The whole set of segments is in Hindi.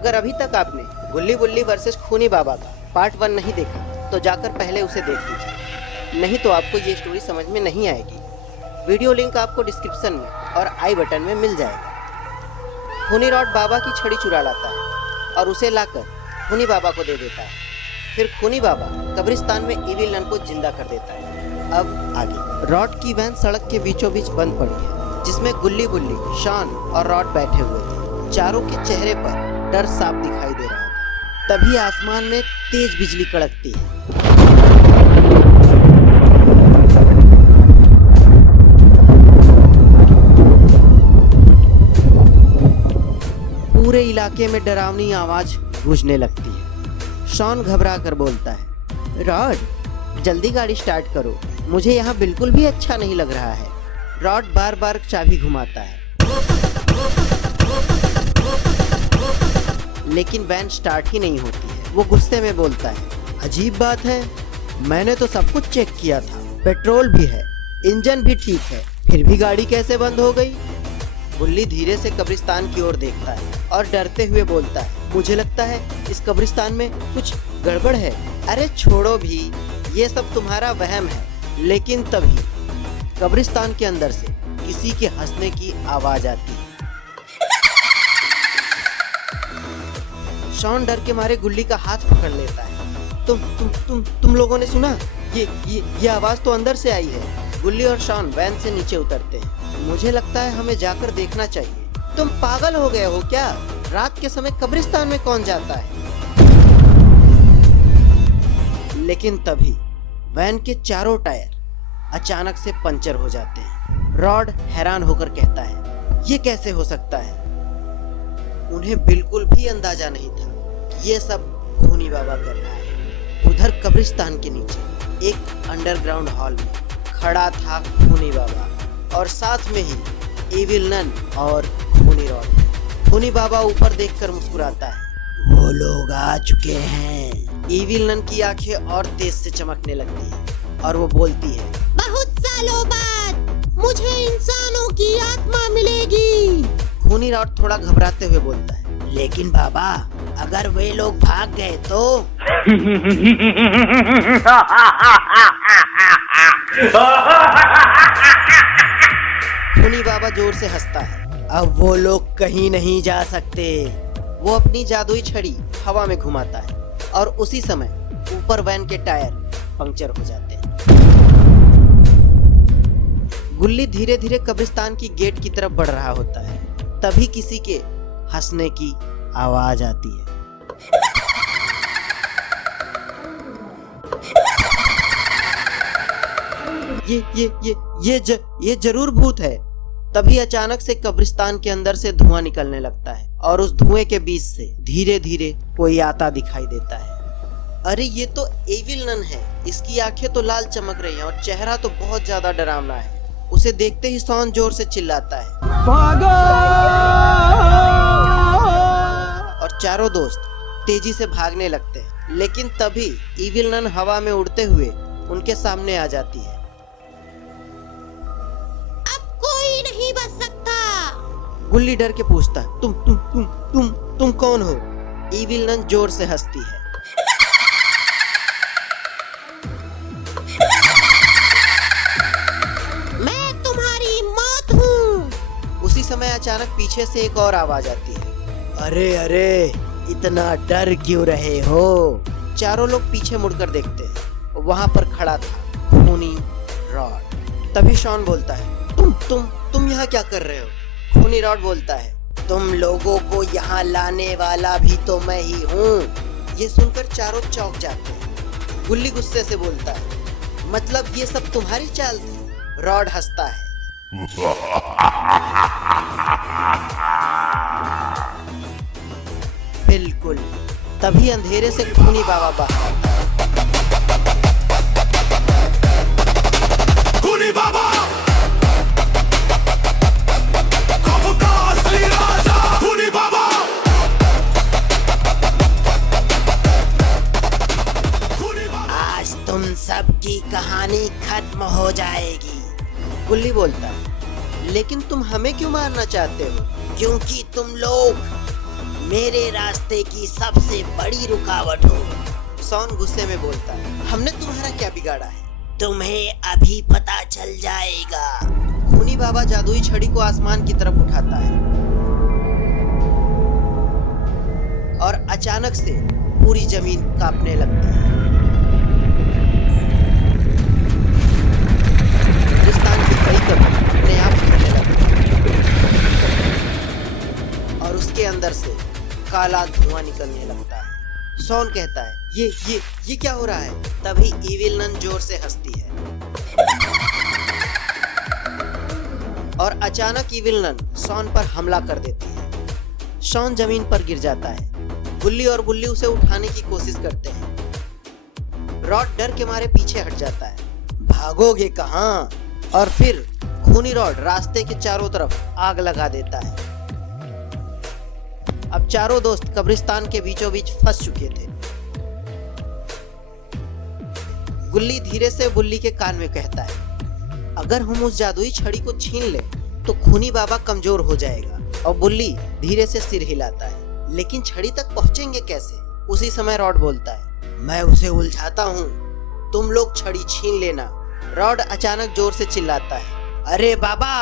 अगर अभी तक आपने गुल्ली बुल्ली वर्सेस खूनी बाबा का पार्ट 1 नहीं देखा तो जाकर पहले उसे देख लीजिए, नहीं तो आपको ये स्टोरी समझ में नहीं आएगी। वीडियो लिंक आपको डिस्क्रिप्शन में और आई बटन में मिल जाएगा। खूनी रॉड बाबा की छड़ी चुरा लाता है और उसे लाकर खूनी बाबा को दे देता है। फिर खूनी बाबा कब्रिस्तान में इविल नन को जिंदा कर देता है। अब आगे। रॉड की वैन सड़क के बीचों बीच बंद पड़ी है, जिसमें गुल्ली बुल्ली, शॉन और रॉड बैठे हुए थे। चारों के चेहरे पर डर साफ दिखाई दे रहा था। तभी आसमान में तेज बिजली कड़कती है। पूरे इलाके में डरावनी आवाज गूंजने लगती है। शॉन घबरा कर बोलता है, रॉड जल्दी गाड़ी स्टार्ट करो, मुझे यहाँ बिल्कुल भी अच्छा नहीं लग रहा है। रॉड बार बार चाबी घुमाता है, लेकिन वैन स्टार्ट ही नहीं होती है। वो गुस्से में बोलता है, अजीब बात है, मैंने तो सब कुछ चेक किया था, पेट्रोल भी है, इंजन भी ठीक है, फिर भी गाड़ी कैसे बंद हो गई। गुल्ली धीरे से कब्रिस्तान की ओर देखता है और डरते हुए बोलता है, मुझे लगता है इस कब्रिस्तान में कुछ गड़बड़ है। अरे छोड़ो भी, ये सब तुम्हारा वहम है। लेकिन तभी कब्रिस्तान के अंदर से किसी के हंसने की आवाज आती है। शॉन डर के मारे गुल्ली का हाथ पकड़ लेता है। तुम लोगों ने सुना? ये आवाज तो अंदर से आई है। गुल्ली और शॉन वैन से नीचे उतरते हैं। मुझे लगता है हमें जाकर देखना चाहिए। तुम पागल हो गए हो क्या? रात के समय कब्रिस्तान में कौन जाता है? लेकिन तभी वैन के चारों टायर अचानक से पंचर हो जाते हैं। रॉड हैरान होकर कहता है, ये कैसे हो सकता है? उन्हें बिल्कुल भी अंदाजा नहीं था ये सब खूनी बाबा कर रहा है। उधर कब्रिस्तान के नीचे एक अंडरग्राउंड हॉल में खड़ा था खूनी बाबा और साथ में ही इविल नन और खूनी रॉड। खूनी बाबा ऊपर देखकर मुस्कुराता है, वो लोग आ चुके हैं। इविल नन की आंखें और तेज से चमकने लगती है और वो बोलती है, बहुत सालों बाद मुझे इंसानों की आत्मा मिलेगी। खूनी रॉड थोड़ा घबराते हुए बोलता है, लेकिन बाबा अगर वे लोग भाग गए तो? खूनी बाबा जोर से हंसता है, अब वो लोग कहीं नहीं जा सकते। वो अपनी जादुई छड़ी हवा में घुमाता है और उसी समय ऊपर वैन के टायर पंक्चर हो जाते हैं। गुल्ली धीरे धीरे कब्रिस्तान की गेट की तरफ बढ़ रहा होता है। तभी किसी के हंसने की आवाज आती है। ये जरूर भूत है। तभी अचानक से कब्रिस्तान के अंदर से धुआं निकलने लगता है और उस धुएं के बीच से धीरे धीरे कोई आता दिखाई देता है। अरे ये तो इविल नन है। इसकी आंखें तो लाल चमक रही हैं और चेहरा तो बहुत ज्यादा डरावना है। उसे देखते ही शॉन जोर से चिल्लाता है, भागो! और चारों दोस्त तेजी से भागने लगते हैं। लेकिन तभी इविल नन हवा में उड़ते हुए उनके सामने आ जाती है। अब कोई नहीं बच सकता। गुल्ली डर के पूछता है, तुम कौन हो? इविल नन जोर से हंसती है। मैं तुम्हारी मौत हूँ। उसी समय अचानक पीछे से एक और आवाज आती है, अरे इतना डर क्यों रहे हो? चारों लोग पीछे मुड़कर देखते हैं। वहां पर खड़ा था खूनी रॉड। तभी शॉन बोलता है, तुम यहाँ क्या कर रहे हो? खूनी रॉड बोलता है, तुम लोगों को यहाँ लाने वाला भी तो मैं ही हूँ। ये सुनकर चारों चौंक जाते हैं। गुल्ली गुस्से से बोलता है, मतलब ये सब तुम्हारी चाल थी? रॉड हंसता है, बिल्कुल। तभी अंधेरे से खूनी बाबा बाहर आता है। खूनी बाबा कब का असली राजा, खूनी बाबा। आज तुम सबकी कहानी खत्म हो जाएगी। गुल्ली बोलता है, लेकिन तुम हमें क्यों मारना चाहते हो? क्योंकि तुम लोग मेरे रास्ते की सबसे बड़ी रुकावट हो। सॉन गुस्से में बोलता है, हमने तुम्हारा क्या बिगाड़ा है? तुम्हें अभी पता चल जाएगा। खूनी बाबा जादुई छड़ी को आसमान की तरफ उठाता है और अचानक से पूरी जमीन कांपने लगती है। कब्रिस्तान की कई कब्र अपने आप हिलने लगती है और उसके अंदर से काला धुआं निकलने लगता है। सॉन कहता है, ये क्या हो रहा है? तभी इविल नन जोर से हंसती है और अचानक इविल नन सॉन पर हमला कर देती है। सॉन जमीन पर गिर जाता है। गुल्ली और बुल्ली उसे उठाने की कोशिश करते हैं। रॉड डर के मारे पीछे हट जाता है। भागोगे कहाँ? और फिर खूनी रॉड रास्ते के चारों तरफ आग लगा देता है। अब चारों दोस्त कब्रिस्तान के बीचों बीच फंस चुके थे। गुल्ली धीरे से बुल्ली के कान में कहता है, अगर हम उस जादुई छड़ी को छीन ले तो खूनी बाबा कमजोर हो जाएगा। और बुल्ली धीरे से सिर हिलाता है, लेकिन छड़ी तक पहुंचेंगे कैसे? उसी समय रॉड बोलता है, मैं उसे उलझाता हूँ, तुम लोग छड़ी छीन लेना। रॉड अचानक जोर से चिल्लाता है, अरे बाबा,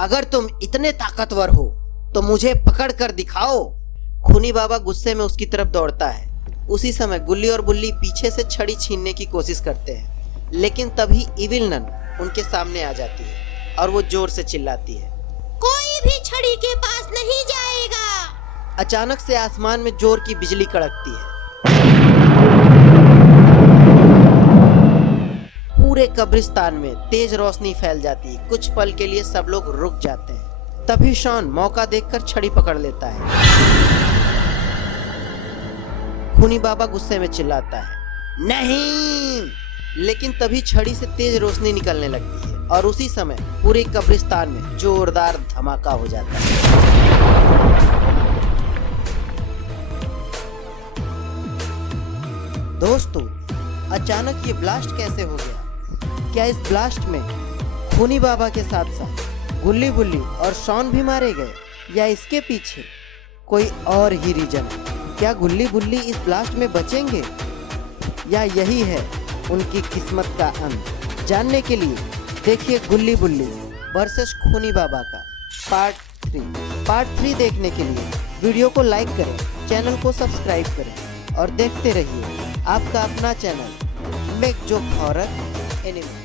अगर तुम इतने ताकतवर हो तो मुझे पकड़ कर दिखाओ। खूनी बाबा गुस्से में उसकी तरफ दौड़ता है। उसी समय गुल्ली और बुल्ली पीछे से छड़ी छीनने की कोशिश करते हैं, लेकिन तभी इविल नन उनके सामने आ जाती है और वो जोर से चिल्लाती है, कोई भी छड़ी के पास नहीं जाएगा। अचानक से आसमान में जोर की बिजली कड़कती है। पूरे कब्रिस्तान में तेज रोशनी फैल जाती है। कुछ पल के लिए सब लोग रुक जाते हैं। तभी शॉन मौका देखकर छड़ी पकड़ लेता है। खूनी बाबा गुस्से में चिल्लाता है, नहीं! लेकिन तभी छड़ी से तेज रोशनी निकलने लगती है और उसी समय पूरे कब्रिस्तान में जोरदार धमाका हो जाता है। दोस्तों, अचानक ये ब्लास्ट कैसे हो गया? क्या इस ब्लास्ट में खूनी बाबा के साथ साथ गुल्ली बुल्ली और शॉन भी मारे गए, या इसके पीछे कोई और ही रीजन है? क्या गुल्ली बुल्ली इस ब्लास्ट में बचेंगे, या यही है उनकी किस्मत का अंत? जानने के लिए देखिए गुल्ली बुल्ली वर्सेस खूनी बाबा का पार्ट 3 देखने के लिए वीडियो को लाइक करें, चैनल को सब्सक्राइब करें और देखते रहिए आपका अपना channel make joke horror anime.